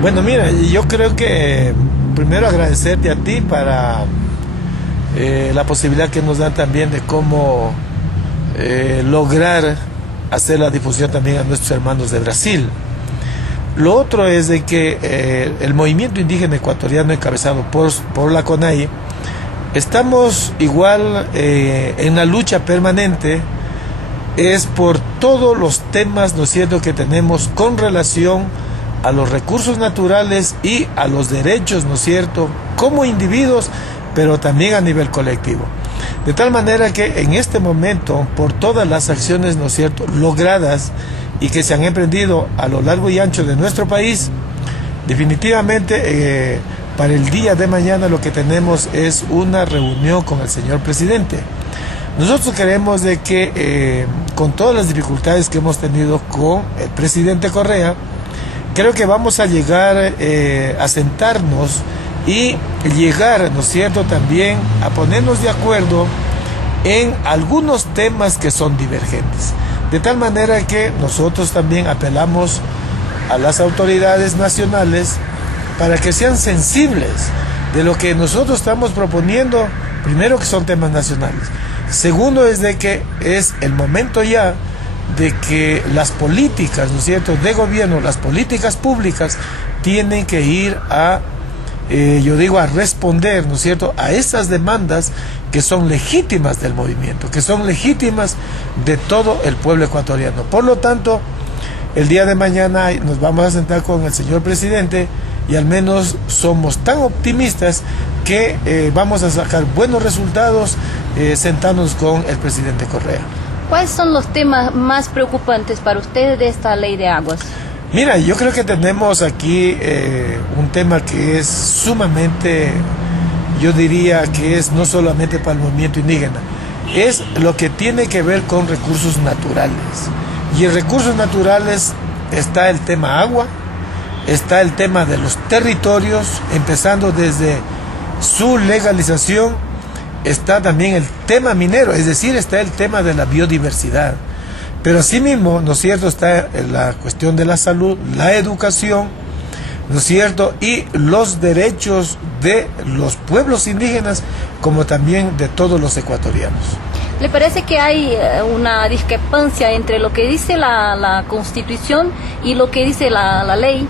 Bueno, mira, yo creo que primero agradecerte a ti para la posibilidad que nos dan también de cómo lograr hacer la difusión también a nuestros hermanos de Brasil. Lo otro es de que el movimiento indígena ecuatoriano encabezado por la CONAIE, estamos igual en la lucha permanente, es por todos los temas, ¿no es cierto?, que tenemos con relación a los recursos naturales y a los derechos, ¿no es cierto?, como individuos, pero también a nivel colectivo. De tal manera que en este momento, por todas las acciones, ¿no es cierto?, logradas y que se han emprendido a lo largo y ancho de nuestro país, definitivamente para el día de mañana lo que tenemos es una reunión con el señor presidente. Nosotros creemos de que con todas las dificultades que hemos tenido con el presidente Correa, creo que vamos a llegar a sentarnos y llegar, ¿no es cierto?, también a ponernos de acuerdo en algunos temas que son divergentes. De tal manera que nosotros también apelamos a las autoridades nacionales para que sean sensibles de lo que nosotros estamos proponiendo, primero que son temas nacionales. Segundo es de que es el momento ya de que las políticas, ¿no es cierto?, de gobierno, las políticas públicas tienen que ir a, a responder, ¿no es cierto?, a esas demandas que son legítimas del movimiento, que son legítimas de todo el pueblo ecuatoriano. Por lo tanto, el día de mañana nos vamos a sentar con el señor presidente y al menos somos tan optimistas que vamos a sacar buenos resultados sentándonos con el presidente Correa. ¿Cuáles son los temas más preocupantes para ustedes de esta ley de aguas? Mira, yo creo que tenemos aquí un tema que es sumamente, yo diría que es no solamente para el movimiento indígena, es lo que tiene que ver con recursos naturales. Y en recursos naturales está el tema agua, está el tema de los territorios, empezando desde su legalización, está también el tema minero, es decir, está el tema de la biodiversidad. Pero asimismo, ¿no es cierto?, está la cuestión de la salud, la educación, ¿no es cierto?, y los derechos de los pueblos indígenas, como también de todos los ecuatorianos. ¿Le parece que hay una discrepancia entre lo que dice la Constitución y lo que dice la ley?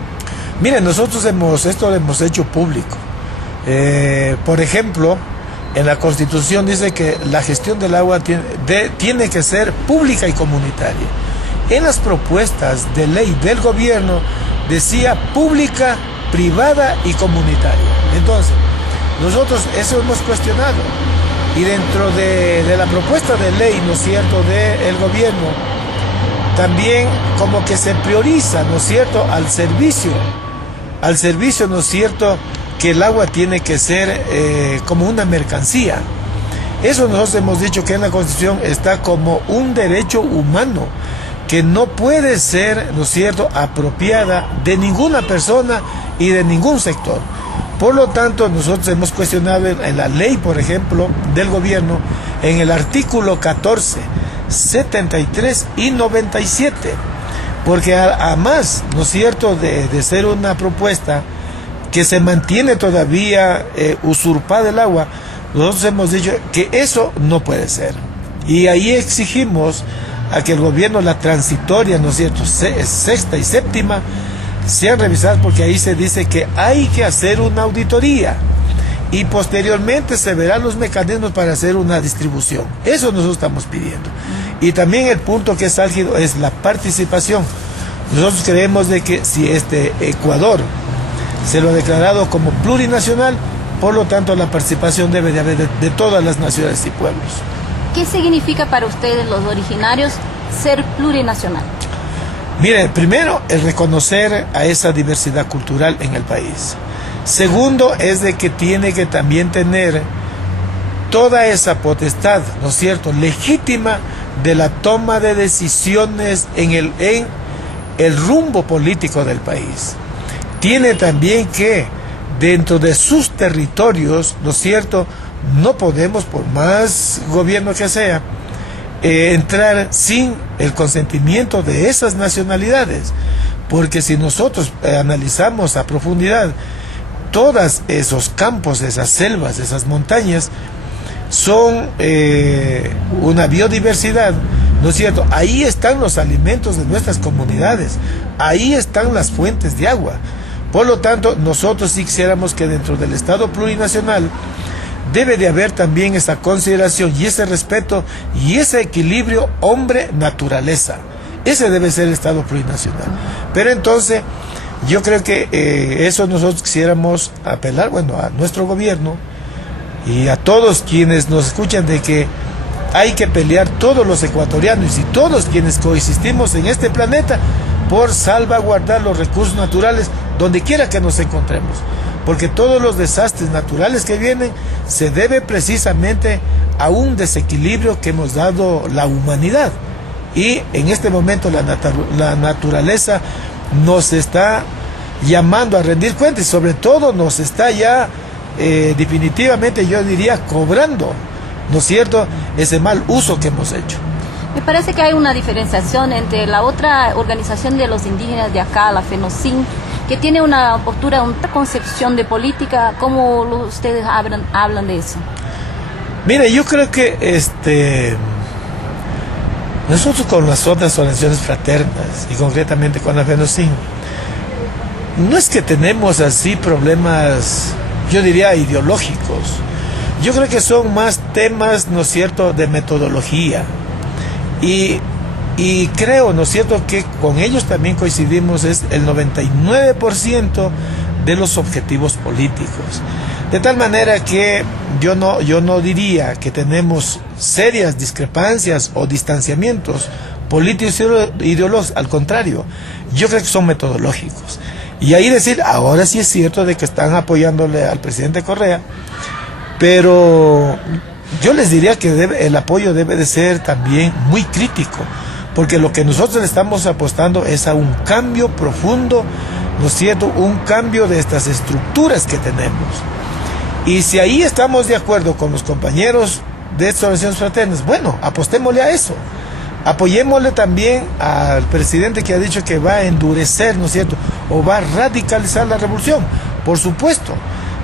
Miren, nosotros esto lo hemos hecho público. Por ejemplo, en la Constitución dice que la gestión del agua tiene que ser pública y comunitaria. En las propuestas de ley del gobierno decía pública, privada y comunitaria. Entonces, nosotros eso hemos cuestionado. Y dentro de la propuesta de ley, ¿no es cierto?, del gobierno, también como que se prioriza, ¿no es cierto?, al servicio, ¿no es cierto?, que el agua tiene que ser como una mercancía. Eso nosotros hemos dicho que en la Constitución está como un derecho humano, que no puede ser, ¿no es cierto?, apropiada de ninguna persona y de ningún sector. Por lo tanto, nosotros hemos cuestionado en la ley, por ejemplo, del gobierno, en el artículo 14, 73 y 97, porque además, ¿no es cierto?, de ser una propuesta que se mantiene todavía usurpada el agua, nosotros hemos dicho que eso no puede ser. Y ahí exigimos a que el gobierno, la transitoria, ¿no es cierto?, sexta y séptima, sean revisadas, porque ahí se dice que hay que hacer una auditoría y posteriormente se verán los mecanismos para hacer una distribución. Eso nosotros estamos pidiendo. Y también el punto que es álgido es la participación. Nosotros creemos de que si Ecuador se lo ha declarado como plurinacional, por lo tanto la participación debe de haber de todas las naciones y pueblos. ¿Qué significa para ustedes, los originarios, ser plurinacional? Mire, primero, el reconocer a esa diversidad cultural en el país. Segundo, es de que tiene que también tener toda esa potestad, ¿no es cierto?, legítima de la toma de decisiones en el rumbo político del país. Tiene también que, dentro de sus territorios, ¿no es cierto?, no podemos, por más gobierno que sea, entrar sin el consentimiento de esas nacionalidades. porque si nosotros analizamos a profundidad todos esos campos, esas selvas, esas montañas, son una biodiversidad, ¿no es cierto? Ahí están los alimentos de nuestras comunidades, ahí están las fuentes de agua. Por lo tanto, nosotros sí quisiéramos que dentro del Estado plurinacional debe de haber también esa consideración y ese respeto y ese equilibrio hombre-naturaleza. Ese debe ser el Estado plurinacional. Pero entonces, yo creo que eso nosotros quisiéramos apelar, bueno, a nuestro gobierno y a todos quienes nos escuchan, de que hay que pelear todos los ecuatorianos y todos quienes coexistimos en este planeta por salvaguardar los recursos naturales donde quiera que nos encontremos, porque todos los desastres naturales que vienen se debe precisamente a un desequilibrio que hemos dado la humanidad, y en este momento la naturaleza nos está llamando a rendir cuentas y sobre todo nos está ya definitivamente, yo diría, cobrando, ¿no es cierto?, ese mal uso que hemos hecho. Me parece que hay una diferenciación entre la otra organización de los indígenas de acá, la FENOCIN, que tiene una postura, una concepción de política. ¿Cómo ustedes hablan de eso? Mire, yo creo que nosotros con las otras organizaciones fraternas y concretamente con la FENOCIN, no es que tenemos así problemas, yo diría, ideológicos. Yo creo que son más temas, ¿no es cierto?, de metodología. Y creo, ¿no es cierto?, que con ellos también coincidimos es el 99% de los objetivos políticos. De tal manera que yo no diría que tenemos serias discrepancias o distanciamientos políticos ideológicos, al contrario, yo creo que son metodológicos. Y ahí decir, ahora sí es cierto de que están apoyándole al presidente Correa, pero yo les diría que el apoyo debe de ser también muy crítico, porque lo que nosotros le estamos apostando es a un cambio profundo, ¿no es cierto?, un cambio de estas estructuras que tenemos. Y si ahí estamos de acuerdo con los compañeros de estas organizaciones fraternas, bueno, apostémosle a eso. Apoyémosle también al presidente que ha dicho que va a endurecer, ¿no es cierto?, o va a radicalizar la revolución. Por supuesto,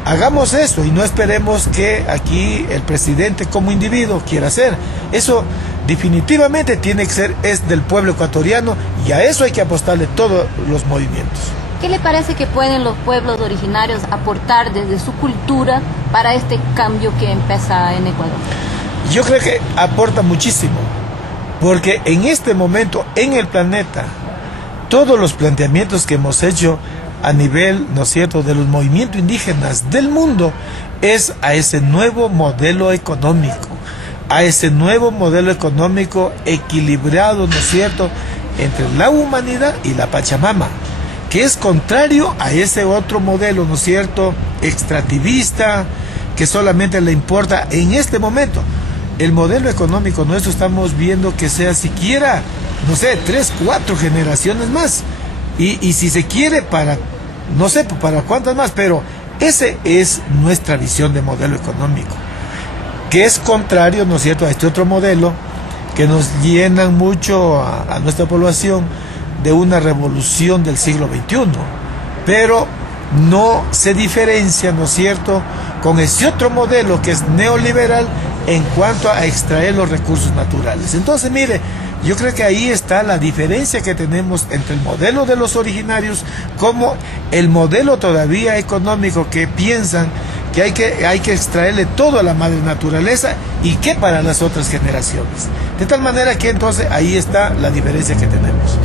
hagamos eso y no esperemos que aquí el presidente como individuo quiera hacer. Eso definitivamente tiene que ser, es del pueblo ecuatoriano, y a eso hay que apostarle todos los movimientos. ¿Qué le parece que pueden los pueblos originarios aportar desde su cultura para este cambio que empieza en Ecuador? Yo creo que aporta muchísimo, porque en este momento en el planeta todos los planteamientos que hemos hecho a nivel, ¿no es cierto?, de los movimientos indígenas del mundo es a ese nuevo modelo económico, a ese nuevo modelo económico equilibrado, ¿no es cierto?, entre la humanidad y la Pachamama, que es contrario a ese otro modelo, ¿no es cierto?, extractivista, que solamente le importa en este momento. El modelo económico nuestro estamos viendo que sea siquiera, no sé, 3, 4 generaciones más. Y si se quiere para, no sé, para cuántas más, pero ese es nuestra visión de modelo económico, que es contrario, ¿no es cierto?, a este otro modelo que nos llenan mucho a nuestra población de una revolución del siglo XXI, pero no se diferencia, ¿no es cierto?, con ese otro modelo que es neoliberal en cuanto a extraer los recursos naturales. Entonces, mire, yo creo que ahí está la diferencia que tenemos entre el modelo de los originarios como el modelo todavía económico, que piensan que hay que extraerle todo a la madre naturaleza y que para las otras generaciones. De tal manera que entonces ahí está la diferencia que tenemos.